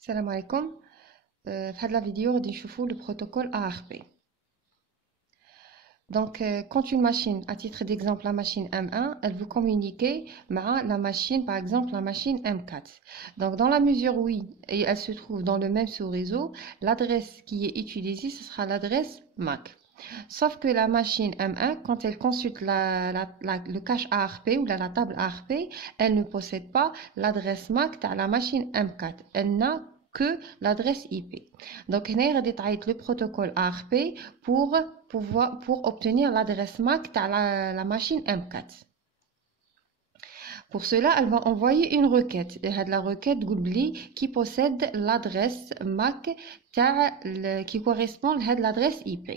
Salam alaikum. في هذه la vidéo غادي نشوفوا le protocole ARP. Donc, quand une machine, à titre d'exemple, la machine M1, elle veut communiquer avec la machine, par exemple, la machine M4. Donc, dans la mesure où et elle se trouve dans le même sous-réseau, l'adresse qui est utilisée, ce sera l'adresse MAC. Sauf que la machine M1, quand elle consulte le cache ARP ou la table ARP, elle ne possède pas l'adresse MAC de la machine M4. Elle n'a que l'adresse IP. Donc, on a le protocole ARP pour obtenir l'adresse MAC de la machine M4. Pour cela, elle va envoyer une requête. Et la requête Goulbli qui possède l'adresse MAC qui correspond à l'adresse IP.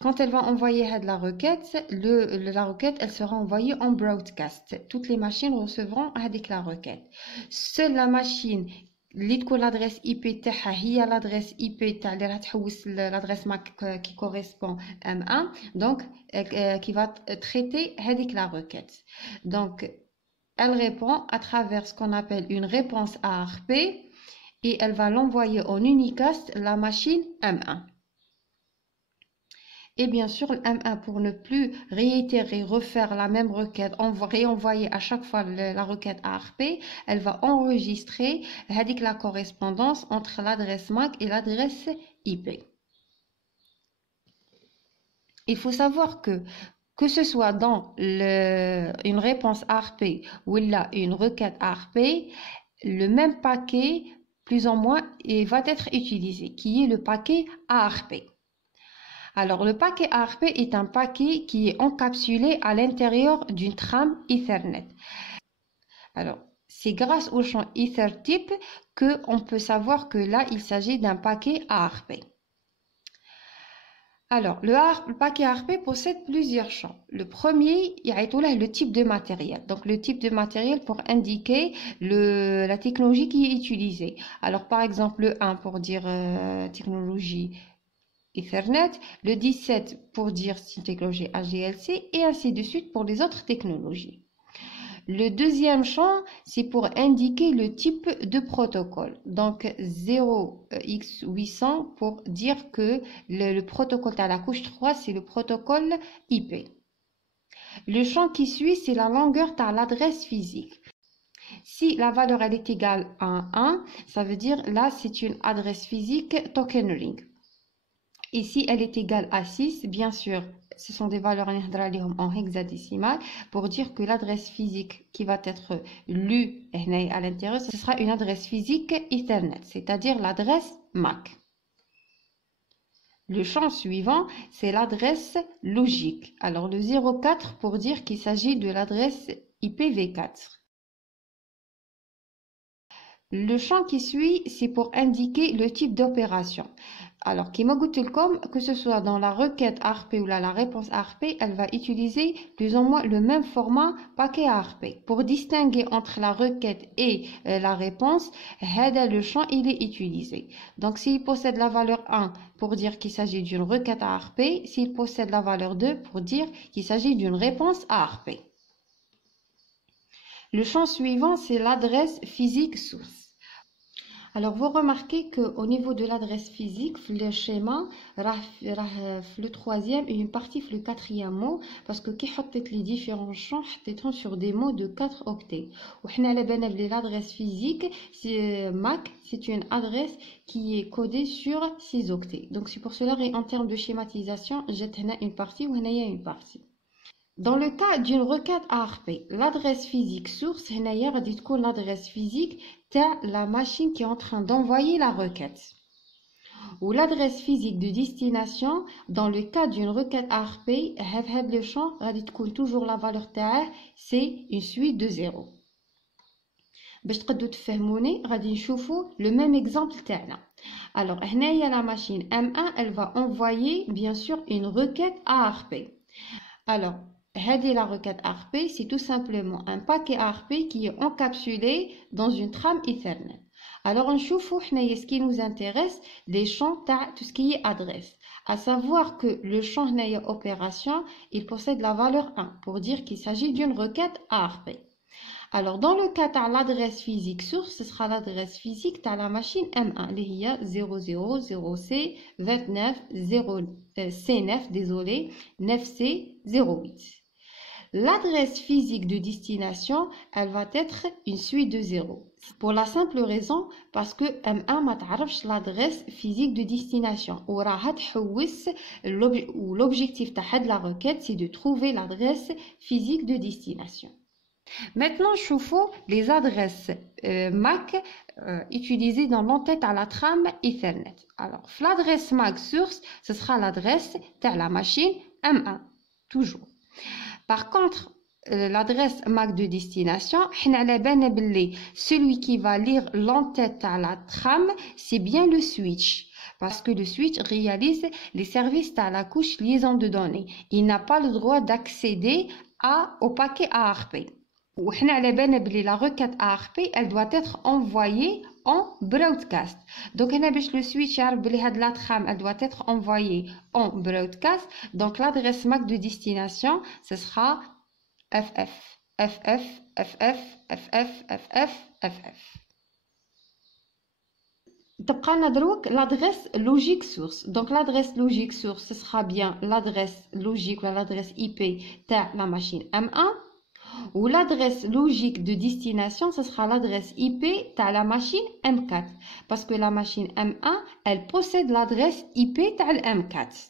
Quand elle va envoyer la requête, la requête elle sera envoyée en broadcast. Toutes les machines recevront avec la requête. Seule la machine l'adresse IP تاعها هي l'adresse IP تاع اللي راح تحوس l'adresse MAC qui correspond M1 donc qui va traiter هذيك la requête. Donc elle répond à travers ce qu'on appelle une réponse ARP et elle va l'envoyer en unicast la machine M1. Et bien sûr, le M1, pour ne plus réitérer, refaire la même requête, réenvoyer à chaque fois la requête ARP, elle va enregistrer la correspondance entre l'adresse MAC et l'adresse IP. Il faut savoir que ce soit dans une réponse ARP ou une requête ARP, le même paquet, plus ou moins, va être utilisé, qui est le paquet ARP. Alors, le paquet ARP est un paquet qui est encapsulé à l'intérieur d'une trame Ethernet. Alors, c'est grâce au champ EtherType qu'on peut savoir que là, il s'agit d'un paquet ARP. Alors, le paquet ARP possède plusieurs champs. Le premier, il y a le type de matériel. Donc, le type de matériel pour indiquer la technologie qui est utilisée. Alors, par exemple, le 1 pour dire technologie Ethernet, le 17 pour dire technologie AGLC et ainsi de suite pour les autres technologies. Le deuxième champ, c'est pour indiquer le type de protocole. Donc 0x800 pour dire que le protocole à la couche 3, c'est le protocole IP. Le champ qui suit, c'est la longueur de l'adresse physique. Si la valeur elle est égale à 1, ça veut dire là c'est une adresse physique token ring. Et si elle est égale à 6, bien sûr, ce sont des valeurs en hexadécimal pour dire que l'adresse physique qui va être lue à l'intérieur, ce sera une adresse physique Ethernet, c'est-à-dire l'adresse MAC. Le champ suivant, c'est l'adresse logique. Alors le 04 pour dire qu'il s'agit de l'adresse IPv4. Le champ qui suit, c'est pour indiquer le type d'opération. Alors, que ce soit dans la requête ARP ou la réponse ARP, elle va utiliser plus ou moins le même format paquet ARP. Pour distinguer entre la requête et la réponse, le champ il est utilisé. Donc, s'il possède la valeur 1 pour dire qu'il s'agit d'une requête ARP, s'il possède la valeur 2 pour dire qu'il s'agit d'une réponse ARP. Le champ suivant, c'est l'adresse physique source. Alors, vous remarquez qu'au niveau de l'adresse physique, le schéma, le troisième et une partie le quatrième mot, parce que qui حطيت les différents champs حطيتهم sur des mots de 4 octets. وحنا على بالنا بلي l'adresse physique, MAC, c'est une adresse qui est codée sur 6 octets. Donc, c'est pour cela, en termes de schématisation, j'ai une partie ou une partie. Dans le cas d'une requête ARP, l'adresse physique source, c'est l'adresse physique de la machine qui est en train d'envoyer la requête. Ou l'adresse physique de destination, dans le cas d'une requête ARP, le champ, toujours la valeur TR, c'est une suite de 0. باش تقدروا تفهموني غادي نشوفوا le même exemple تاعنا. Alors, la machine M1, elle va envoyer bien sûr une requête ARP. Alors, la requête ARP, c'est tout simplement un paquet ARP qui est encapsulé dans une trame Ethernet. Alors, on chouffe ce qui nous intéresse, les champs, tout ce qui est adresse. À savoir que le champ opération, il possède la valeur 1 pour dire qu'il s'agit d'une requête ARP. Alors, dans le cas de l'adresse physique source, ce sera l'adresse physique de la machine M1, qui est 00C29C9, désolé, 9C08. L'adresse physique de destination, elle va être une suite de 0. Pour la simple raison, parce que M1 ما تعرفش l'adresse physique de destination. وراها تحوس l'objectif de la requête, c'est de trouver l'adresse physique de destination. Maintenant, chauffe les adresses MAC utilisées dans l'entête à la trame Ethernet. Alors, l'adresse MAC source, ce sera l'adresse de la machine M1, toujours. Par contre, l'adresse MAC de destination, celui qui va lire l'entête à la trame, c'est bien le switch. Parce que le switch réalise les services à la couche liaison de données. Il n'a pas le droit d'accéder au paquet ARP. La requête ARP, elle doit être envoyée en broadcast. Donc, le switch la trame, elle doit être envoyée en broadcast. Donc, l'adresse MAC de destination, ce sera FF, FF, FF, FF, FF, FF. L'adresse logique source. Donc, l'adresse logique source, ce sera bien l'adresse logique ou l'adresse IP de la machine M1. Ou l'adresse logique de destination, ce sera l'adresse IP de la machine M4. Parce que la machine M1, elle possède l'adresse IP de M4.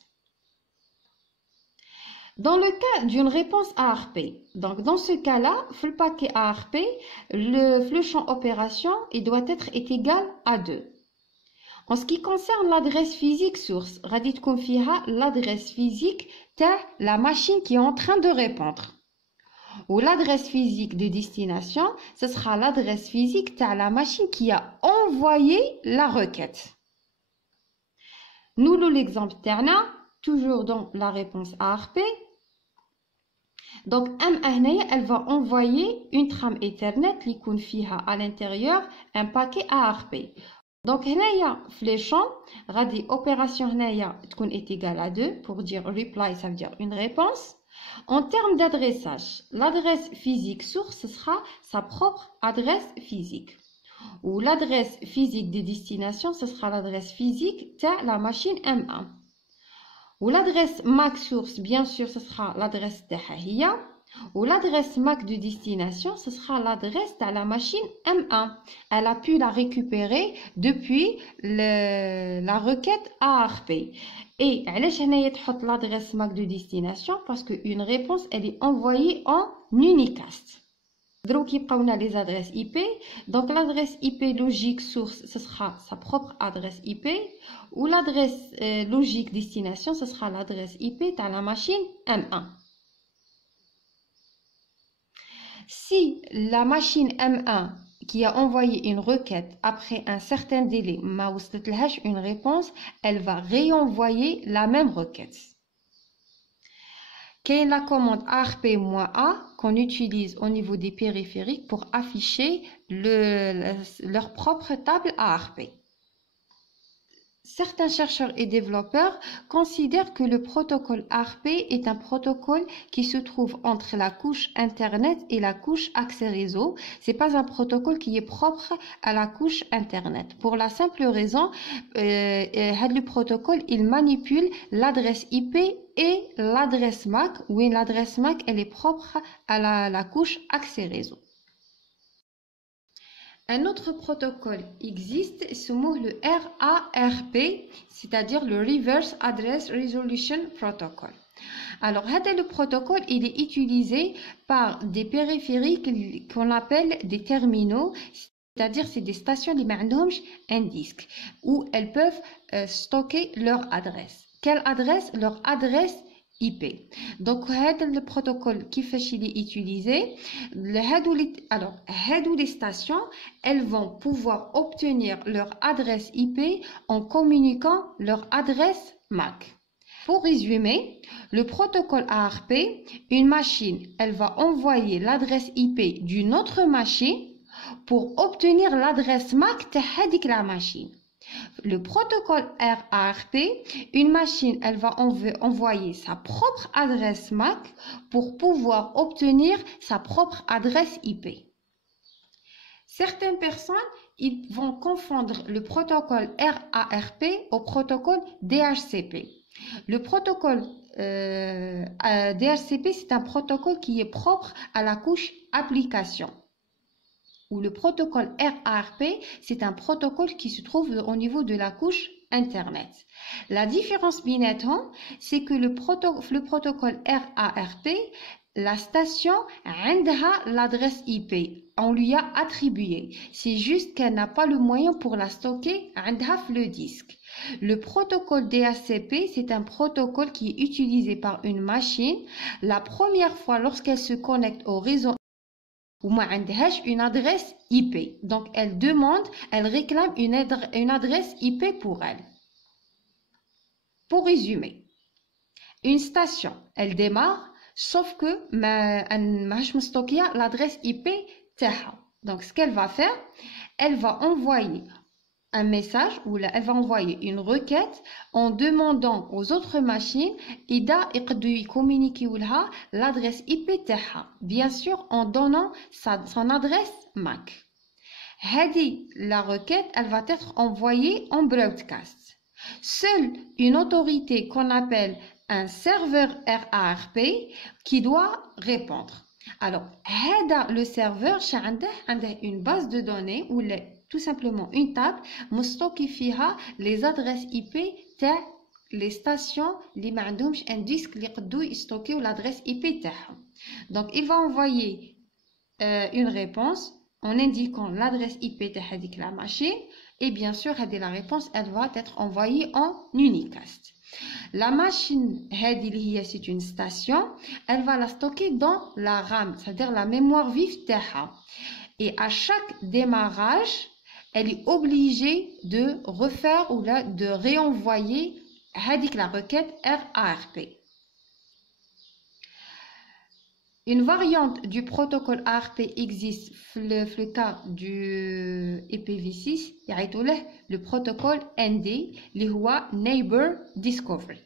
Dans le cas d'une réponse ARP, donc dans ce cas-là, le paquet ARP, le champ opération, il doit être égal à 2. En ce qui concerne l'adresse physique source, radit confiera l'adresse physique de la machine qui est en train de répondre. Ou l'adresse physique de destination, ce sera l'adresse physique de la machine qui a envoyé la requête. Nous, l'exemple terna, toujours dans la réponse ARP. Donc, M1, elle va envoyer une trame Ethernet qui contient à l'intérieur un paquet ARP. Donc, les champs, opération est égale à 2 pour dire reply, ça veut dire une réponse. En termes d'adressage, l'adresse physique source, ce sera sa propre adresse physique. Ou l'adresse physique de destination, ce sera l'adresse physique de la machine M1. Ou l'adresse MAC source, bien sûr, ce sera l'adresse de Hahia. Ou l'adresse MAC de destination, ce sera l'adresse de la machine M1. Elle a pu la récupérer depuis la requête ARP. Et l'adresse MAC de destination parce qu'une réponse, elle est envoyée en unicast. Donc, on a les adresses IP. Donc, l'adresse IP logique source, ce sera sa propre adresse IP. Ou l'adresse logique destination, ce sera l'adresse IP de la machine M1. Si la machine M1 qui a envoyé une requête après un certain délai, une réponse, elle va réenvoyer la même requête. Quelle est la commande ARP-A qu'on utilise au niveau des périphériques pour afficher leur propre table ARP? Certains chercheurs et développeurs considèrent que le protocole ARP est un protocole qui se trouve entre la couche Internet et la couche accès réseau. Ce n'est pas un protocole qui est propre à la couche Internet. Pour la simple raison, le protocole, il manipule l'adresse IP et l'adresse MAC. Oui, l'adresse MAC, elle est propre à la couche accès réseau. Un autre protocole existe, c'est le RARP, c'est-à-dire le Reverse Address Resolution Protocol. Alors, le protocole, il est utilisé par des périphériques qu'on appelle des terminaux, c'est-à-dire c'est des stations qui ont un disque où elles peuvent stocker leur adresse. Quelle adresse? Leur adresse IP. Donc, le protocole qui fait il est utilisé. Alors, les stations, elles vont pouvoir obtenir leur adresse IP en communiquant leur adresse MAC. Pour résumer, le protocole ARP, une machine, elle va envoyer l'adresse IP d'une autre machine pour obtenir l'adresse MAC de la machine. Le protocole RARP, une machine, elle va envoyer sa propre adresse MAC pour pouvoir obtenir sa propre adresse IP. Certaines personnes ils vont confondre le protocole RARP au protocole DHCP. Le protocole DHCP, c'est un protocole qui est propre à la couche application. Ou le protocole RARP, c'est un protocole qui se trouve au niveau de la couche Internet. La différence بيناتهم, c'est que le protocole RARP, la station عندها l'adresse IP. On lui a attribué. C'est juste qu'elle n'a pas le moyen pour la stocker عندها le disque. Le protocole DHCP, c'est un protocole qui est utilisé par une machine la première fois lorsqu'elle se connecte au réseau ou une adresse IP. Donc, elle réclame une adresse IP pour elle. Pour résumer, une station, elle démarre, sauf que l'adresse IP تاعها. Donc, ce qu'elle va faire, elle va envoyer un message ou elle va envoyer une requête en demandant aux autres machines إذا يقدروا يكومونيكيو لها l'adresse IP تاعها, bien sûr en donnant son adresse MAC. La requête, elle va être envoyée en broadcast. Seule une autorité qu'on appelle un serveur RARP qui doit répondre. Alors, le serveur, عنده une base de données ou tout simplement une table مستوكي فيها les adresses IP تاع les stations اللي ما عندهمش un disque اللي يقدروا يستوكيو l'adresse IP تاعهم. Donc, il va envoyer une réponse en indiquant l'adresse IP de la machine et bien sûr, la réponse, elle va être envoyée en unicast. La machine, c'est une station, elle va la stocker dans la RAM, c'est-à-dire la mémoire vive تاعها. Et à chaque démarrage, elle est obligée de refaire ou de réenvoyer la requête RARP. Une variante du protocole ARP existe dans le cas du IPv6, le protocole ND, qui est Neighbor Discovery.